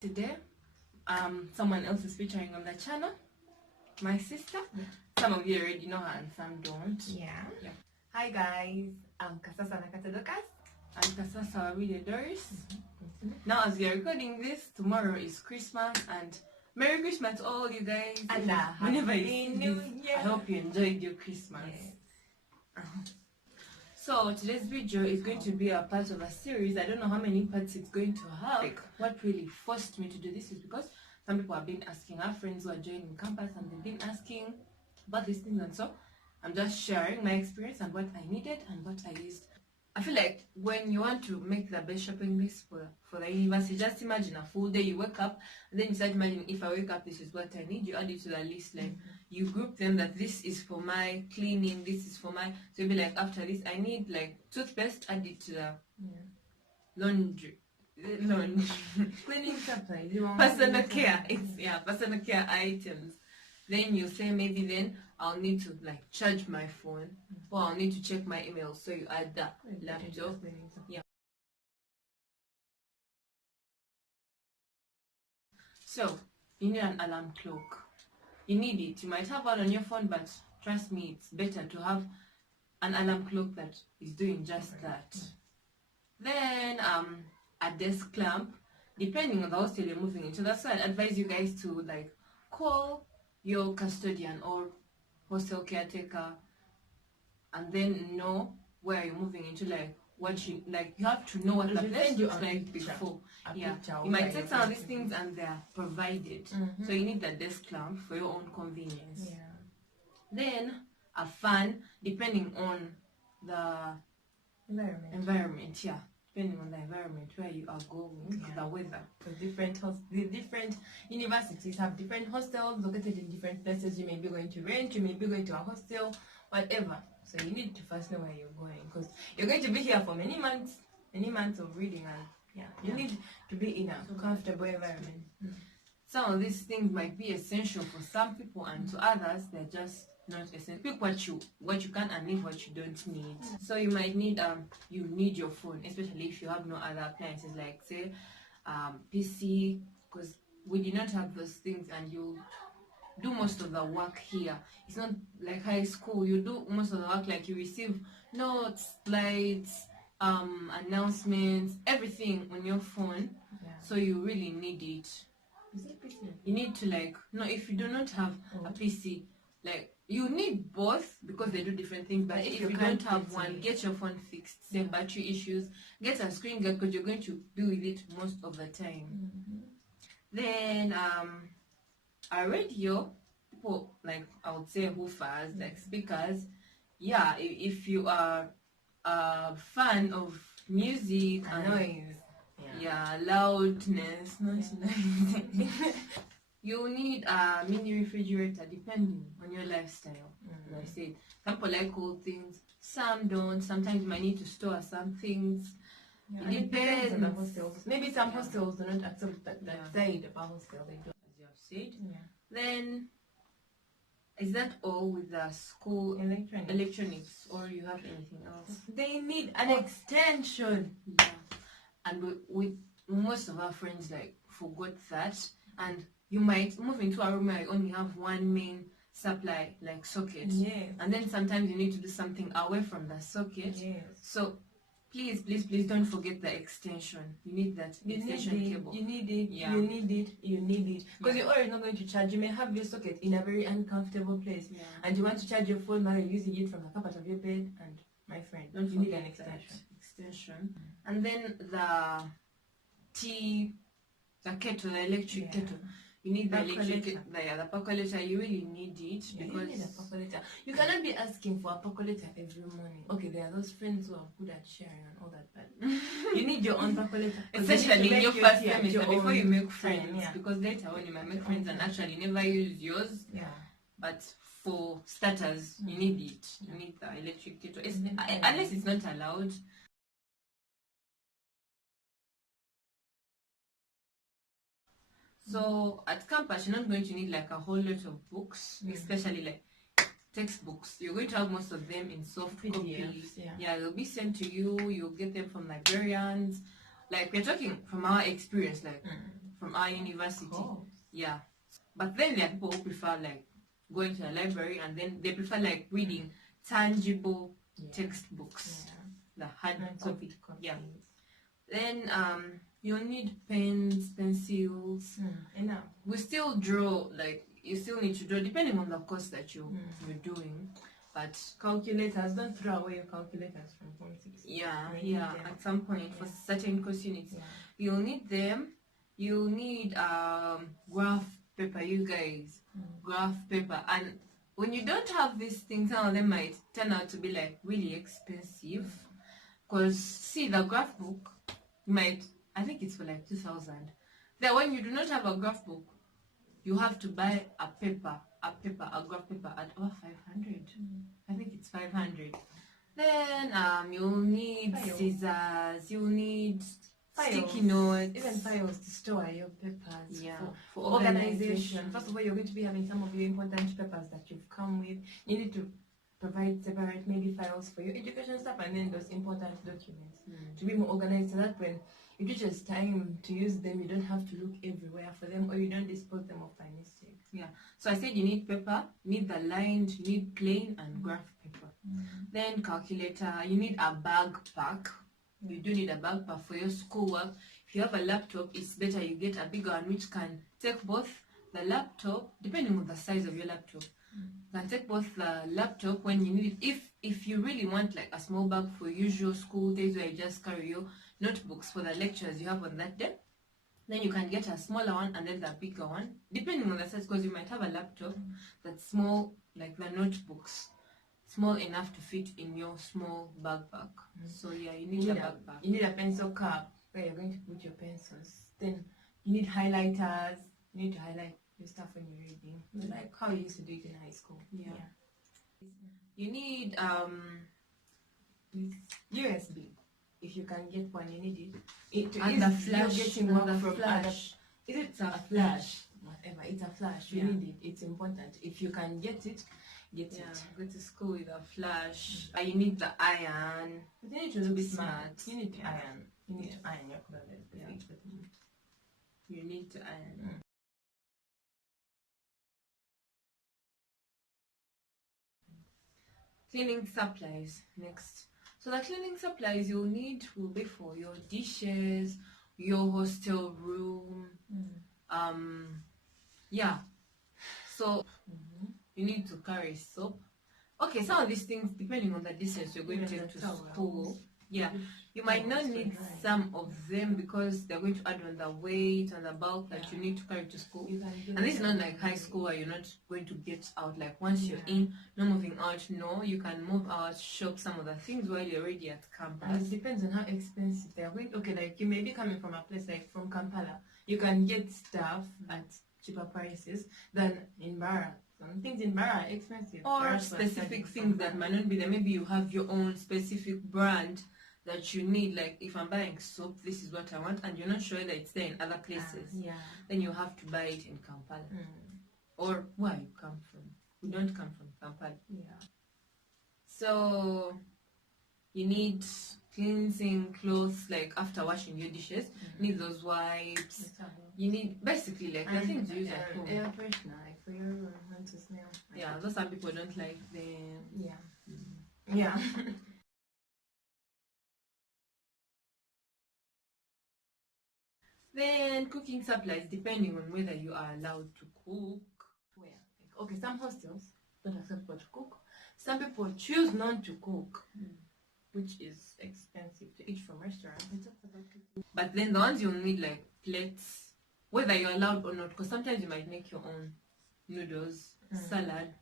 Today, someone else is featuring on the channel. My sister. Some of you already know her and some don't. Yeah. Hi guys, I'm Kasasa Doris. I'm Kasasa Doris. Now as we are recording this, tomorrow is Christmas and Merry Christmas all you guys. And whenever you see this, I hope you enjoyed your Christmas. Yes. So today's video is going to be a part of a series. I don't know how many parts it's going to have. Like, what really forced me to do this is because some people have been asking, our friends who are joining campus, and they've been asking about these things, and so I'm just sharing my experience and what I needed and what I used. I feel like when you want to make the best shopping list for the university, just imagine a full day. You wake up and then you start imagining, if I wake up, this is what I need. You add it to the list. Like, you group them that this is for my cleaning, this is for my, so you'll be like, after this I need like toothpaste, add it to the laundry Cleaning supplies. personal care. Personal care items. Then you say, maybe then I'll need to like charge my phone, or I'll need to check my email. So you add that laptop. Yeah. So you need an alarm clock. You need it. You might have one on your phone, but trust me, it's better to have an alarm clock that is doing just that. Then a desk lamp, depending on the hostel you're moving into. That's why I advise you guys to like call your custodian or hostel caretaker and then know where you're moving into, like what you like. You have to know what the place looks like before. You might take some of these things and they're provided. So you need the desk lamp for your own convenience. Then a fan, depending on the environment. Depending on the environment where you are going, the weather. Because the different universities have different hostels located in different places. You may be going to rent, you may be going to a hostel, whatever. So you need to first know where you're going, because you're going to be here for many months of reading, and you need to be in a comfortable environment. Some of these things might be essential for some people, and to others they're just not essential. Pick what you can and leave what you don't need. So you might need you need your phone, especially if you have no other appliances like say PC, because we did not have those things, and you do most of the work here. It's not like high school. You do most of the work, like you receive notes, slides, announcements, everything on your phone. So you really need it. Is it PC? You need to like, no, if you do not have a PC, like you need both because they do different things. But if you don't have one, get your phone fixed. Say battery issues, get a screen guard, because you're going to be with it most of the time. Then a radio, people like, I would say woofers, like speakers. If you are a fan of music and noise, loudness, not noise. You need a mini refrigerator depending on your lifestyle. Like I said, some people like cold things, some don't. Sometimes you might need to store some things. It depends on the hostels. Maybe some hostels do not accept that side of a hostel. They don't, as you have said. Then, is that all with the school electronics, or you have anything else? They need an extension. And we most of our friends like forgot that, and you might move into a room where you only have one main supply, like socket. And then sometimes you need to do something away from the socket. So please don't forget the extension. You need that extension cable. You need it. Because you're already not going to charge. You may have your socket in a very uncomfortable place, and you want to charge your phone while you're using it from the carpet of your bed. And my friend, you need an extension. And then the kettle, the electric kettle. You need the electric, the percolator. You really need it, because you need a percolator. You cannot be asking for a percolator every morning. Okay, there are those friends who are good at sharing and all that, but you need your own percolator. Especially in your first semester, before you make friends, because later when you might make friends and actually never use yours. But for starters, you need it. You need the electric kettle, unless it's not allowed. So at campus, you're not going to need like a whole lot of books, especially like textbooks. You're going to have most of them in soft copies. They'll be sent to you. You'll get them from librarians. Like, we're talking from our experience, like from our university. Oh. Yeah. But then there are people who prefer like going to the library, and then they prefer like reading tangible textbooks, the hard copy. Yeah. Then you'll need pens, pencils. Enough. We still draw, like you still need to draw depending on the course that you're doing. But Calculators, don't throw away your calculators from Form 6. Yeah, at some point for certain course units. You'll need them. You'll need graph paper, you guys. Graph paper. And when you don't have these things, some of them might turn out to be like really expensive. Because see, the graph book might, I think it's for like 2,000. Then when you do not have a graph book, you have to buy a graph paper at over 500. I think it's 500. Then you'll need scissors, you'll need sticky notes, even files to store your papers. For organization. First of all, you're going to be having some of your important papers that you've come with. You need to provide separate maybe files for your education stuff, and then those important documents to be more organized, so that when it reaches time to use them, you don't have to look everywhere for them, or you don't dispose them off by mistake. So I said you need paper, you need the lined, you need plain and graph paper. Then calculator, you need a backpack. You do need a backpack for your schoolwork. If you have a laptop, it's better you get a bigger one which can take both the laptop, depending on the size of your laptop. You can take both the laptop when you need it. If you really want like a small bag for usual school days where you just carry your notebooks for the lectures you have on that day, then you can get a smaller one and then the bigger one, depending on the size, because you might have a laptop that's small, like the notebooks, small enough to fit in your small backpack. So yeah, you need a backpack. You need a pencil cap where you're going to put your pencils. Then you need highlighters. You need to highlight your stuff when you're reading, like how you used to do it in high school. You need USB. If you can get one, you need it. And the flash. Getting And work the from flash. Is it a flash? Whatever, it's a flash. You need it. It's important. If you can get it, get it. Go to school with a flash. You need the iron. But you need to be smart. You need to iron. iron. You need to iron your clothes. You need to iron. Cleaning supplies next. So the cleaning supplies you'll need will be for your dishes, your hostel room. So you need to carry soap. Okay, some of these things, depending on the distance you're going to take to school, you might not need some of them because they're going to add on the weight and the bulk that you need to carry to school. And this is not like high school where you're not going to get out. Like once you're in, no moving out. No, you can move out, shop some of the things while you're already at campus. And it depends on how expensive they are going. Okay, like you may be coming from a place like from Kampala. You can get stuff at cheaper prices than in Barra. Some things in Barra are expensive. Or specific things that might not be there. Maybe you have your own specific brand that you need. Like if I'm buying soap, this is what I want, and you're not sure that it's there in other places. Then you have to buy it in Kampala. Or where you come from. We don't come from Kampala. So you need cleansing clothes, like after washing your dishes. You need those wipes. You need basically like the things you use at home. Air freshener, like for your room, not to smell. Those some people don't like them. Then cooking supplies, depending on whether you are allowed to cook. Okay, some hostels don't accept people to cook. Some people choose not to cook, which is expensive to eat from restaurants. But then the ones you'll need, like plates, whether you're allowed or not, because sometimes you might make your own noodles, salad,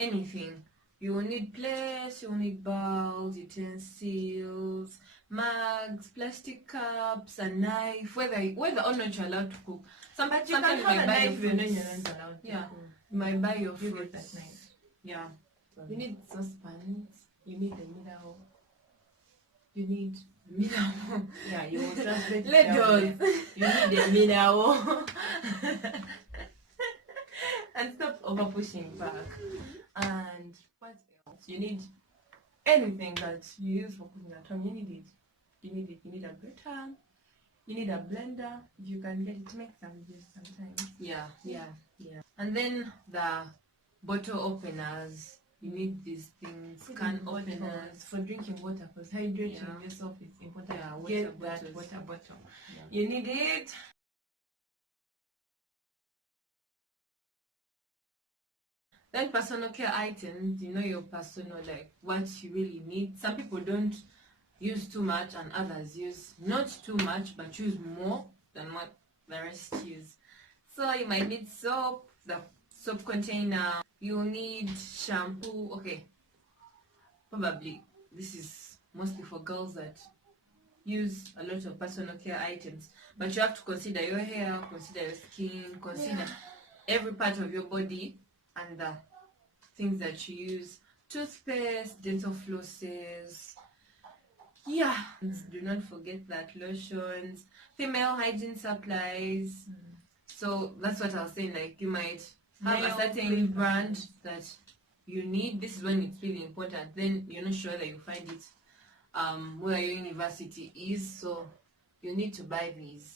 anything. You will need plates, you will need bowls, utensils, mugs, plastic cups, a knife, whether or not you're allowed to cook. Sometimes you might buy your fruits. You might buy your fruits. You need saucepans. You need the mineral. You need mineral. You will translate it. You need the mineral. And stop over pushing back. And what else? You need anything that you use for cooking at home. You need it. You need a grater. You need a blender. If you can get it, make some juice sometimes. Yeah. And then the bottle openers. You need these things. Can openers for drinking water, because hydrating yourself is important. Get that water bottle. You need it. Then personal care items, you know your personal, like what you really need. Some people don't use too much and others use not too much but use more than what the rest use. So you might need soap, the soap container. You'll need shampoo. Okay, probably this is mostly for girls that use a lot of personal care items, but you have to consider your hair, consider your skin, consider every part of your body and the things that you use. Toothpaste, dental flosses, do not forget that, lotions, female hygiene supplies. So that's what I was saying, like you might have a certain brand that you need. This is when it's really important. Then you're not sure that you find it where your university is, so you need to buy these.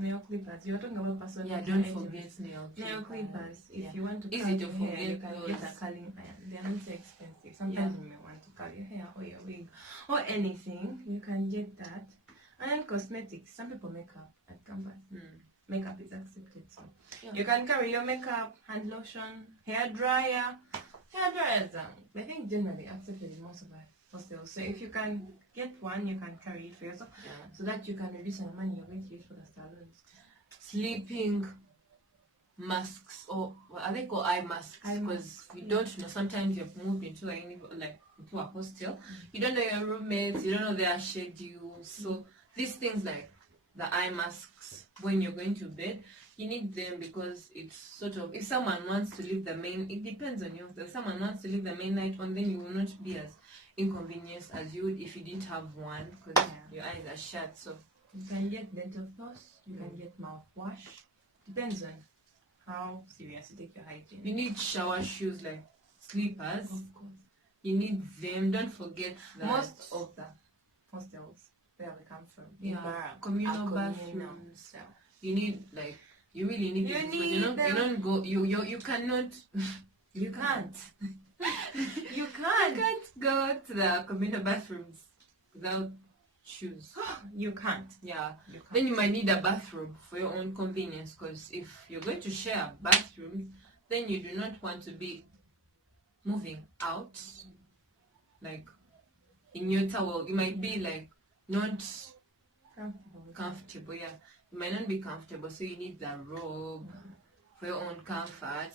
Nail clippers. You're talking about personal care. Don't forget nail clippers. If you want to easy to curl your hair, forget, you can get a curling iron. They are not so expensive. Sometimes you may want to curl your hair or your wig or anything. You can get that. And then cosmetics. Some people make up at campus. Makeup is accepted, so you can carry your makeup, hand lotion, hair dryer. Hair dryers are, I think, generally accepted in most of our hostels. So if you can get one, you can carry it for yourself, so that you can reduce the money you're going to use for the salons. Sleeping masks, or are they called eye masks? Because we don't know. Sometimes you've moved into into a hostel. You don't know your roommates. You don't know their schedules. So these things like the eye masks when you're going to bed, you need them because it's sort of, if someone wants to leave the main, it depends on you. If someone wants to leave the main light on, then you will not be as inconvenienced as you would if you didn't have one, because your eyes are shut. So you can get dental floss, you can get mouthwash. Depends on how serious you take your hygiene. You need shower shoes, like slippers. Of course. You need them. Don't forget that most of the hostels where we come from, communal bathrooms. You need, like, you really need it. You don't go. You cannot. You can't. You can't go to the communal bathrooms without shoes. You can't. Yeah. You can't. Then you might need a bathroom for your own convenience, because if you're going to share bathrooms, then you do not want to be moving out, like in your towel. You might be like not comfortable. Yeah, you might not be comfortable, so you need the robe for your own comfort.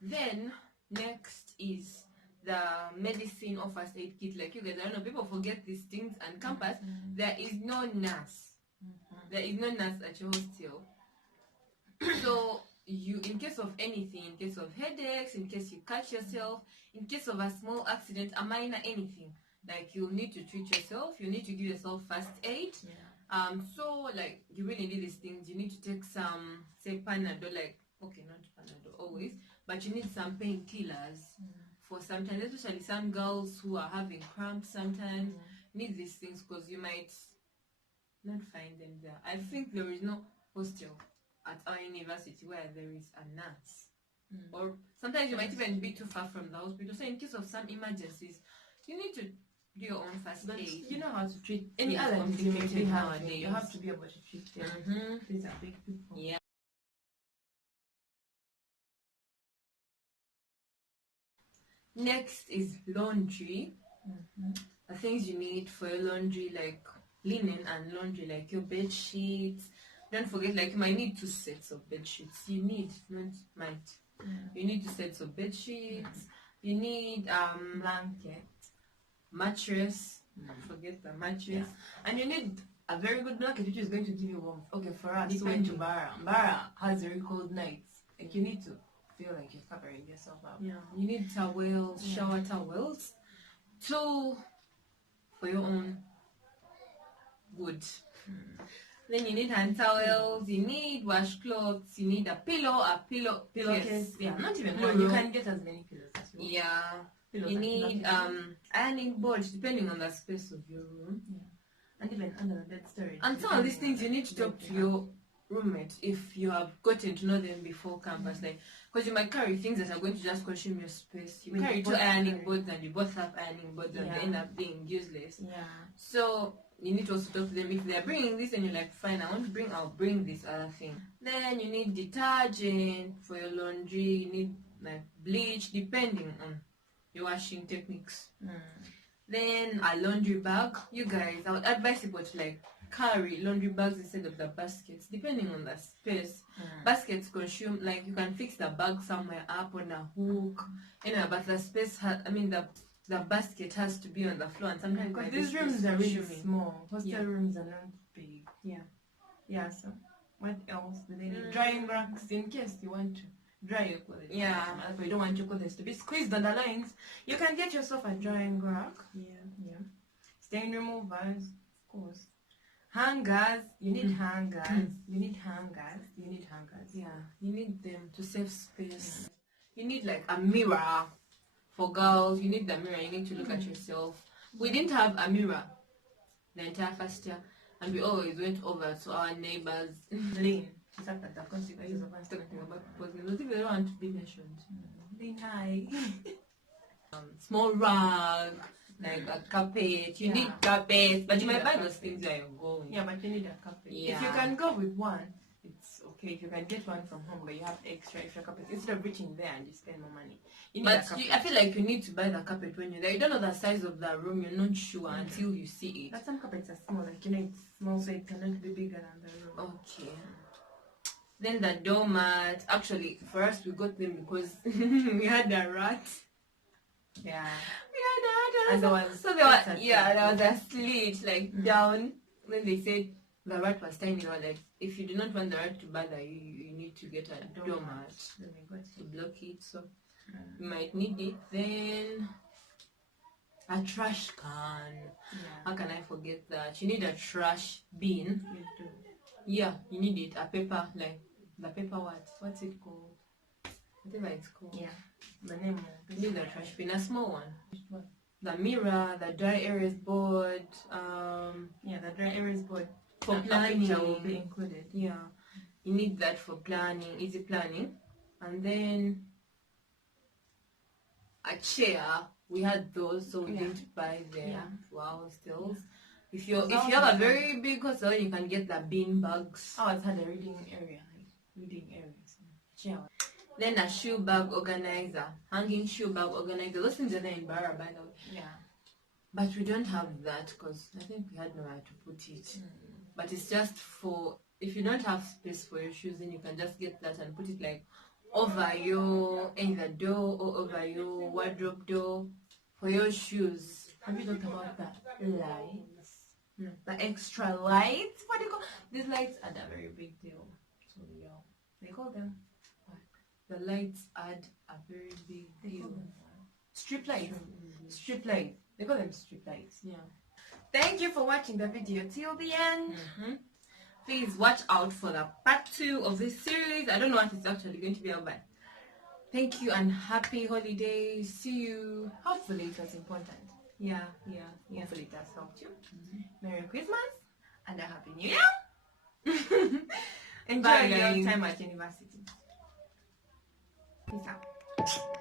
Then next is the medicine or first aid kit. Like, you guys, I don't know, people forget these things, and campus, there is no nurse. There is no nurse at your hostel. So you, in case of anything, in case of headaches, in case you catch yourself, in case of a small accident, a minor anything, like, you need to treat yourself, you need to give yourself first aid. So like, you really need these things. You need to take some, say, Panadol, like, okay, not Panadol always, but you need some painkillers for sometimes, especially some girls who are having cramps sometimes need these things, because you might not find them there. I think there is no hostel at our university where there is a nurse, or sometimes you might even be too far from the hospital. So in case of some emergencies, you need to do your own first aid. You know how to treat any other disease you have. You have to be able to treat them. These are big people. Yeah. Next is laundry. The things you need for your laundry, like linen and laundry, like your bed sheets. Don't forget, like, you might need 2 sets of bed sheets. You need, not might. You need 2 sets of bed sheets. You need blanket, mattress. Don't forget the mattress. And you need a very good blanket, which is going to give you warmth. Okay, for us, we went to Bara has very cold nights. Like, you need to feel like you're covering yourself up. Yeah. You need towels, shower towels, 2 for your own good. Then you need hand towels, you need washcloths, you need a pillowcase. Yeah, not even one. You can get as many pillows as you want. Yeah. You need ironing boards depending on the space of your room. Yeah. And even under the bed storage. And some of these things you need to talk to your roommate if you have gotten to know them before campus, like, because you might carry things that are going to just consume your space. You carry two ironing boards and you both have ironing boards and they end up being useless. Yeah. So you need to also talk to them if they're bringing this and you're like, fine, I'll bring this other thing. Then you need detergent for your laundry. You need like bleach depending on your washing techniques. Then a laundry bag. You guys, I would advise people to like carry laundry bags instead of the baskets, depending on the space. Baskets consume, like, you can fix the bag somewhere up on a hook, but the space the basket has to be on the floor, and sometimes because these rooms are really small. Hostel rooms are not big. Yeah. So what else do they need? Drying racks in case you want to dry your clothes. But you don't want your clothes to be squeezed on the lines. You can get yourself a drying rack. Yeah. Stain removers, of course. Hangers. You need hangers. You need hangers. Yeah, you need them to save space. You need like a mirror for girls. You need the mirror. You need to look at yourself. We didn't have a mirror the entire first year, and we always went over to our neighbors. Lane. She's up at the consequences of us talking about because those people don't want to be mentioned. Lane high. Small rug, like a carpet. You need carpet, but you might buy those things where you're going. Yeah, but you need a carpet. Yeah. If you can go with one, it's okay. If you can get one from home, but you have extra carpet, instead of reaching there and you spend more money. I feel like you need to buy the carpet when you're there. You don't know the size of the room. You're not sure until you see it. But some carpets are small, like it's small, so it cannot be bigger than the room. Okay. Then the doormat. Actually, for us, we got them because we had a rat. Yeah. We had a rat. And there was a slit like down. Then they said the rat was tiny. They were like, if you do not want the rat to bother you, you need to get a doormat to block it. So you might need it. Then a trash can. How can I forget that? You need a trash bin. You do. Yeah, you need it. A paper, like the paper what? What's it called? Whatever it's called. Yeah. The name. You need a trash bin, a small one. The mirror, the dry erase board. The dry erase board. For planning will be included. Yeah, you need that for planning, easy planning. And then a chair. We had those, so we didn't buy them for our hostels. If you have a very big hostel, you can get the bean bags. Ours had a reading area. Chair. Then a shoe bag organizer, hanging shoe bag organizer. Those things are there in Barra, by the way. Yeah. But we don't have that because I think we had nowhere to put it. But it's just for, if you don't have space for your shoes, then you can just get that and put it like over your either door or over your wardrobe door for your shoes. Have you thought about that? Lights? The extra lights? What do you call these lights? Are a very big deal. So they call them what? The lights add a very big deal. Strip lights. Strip lights. They call them strip lights. Yeah. Thank you for watching the video till the end. Please watch out for the part 2 of this series. I don't know what it's actually going to be about. Thank you and happy holidays. See you. Hopefully it was important. Yeah. Hopefully it has helped you. Merry Christmas and a Happy New Year. Enjoy your time at university. Peace out.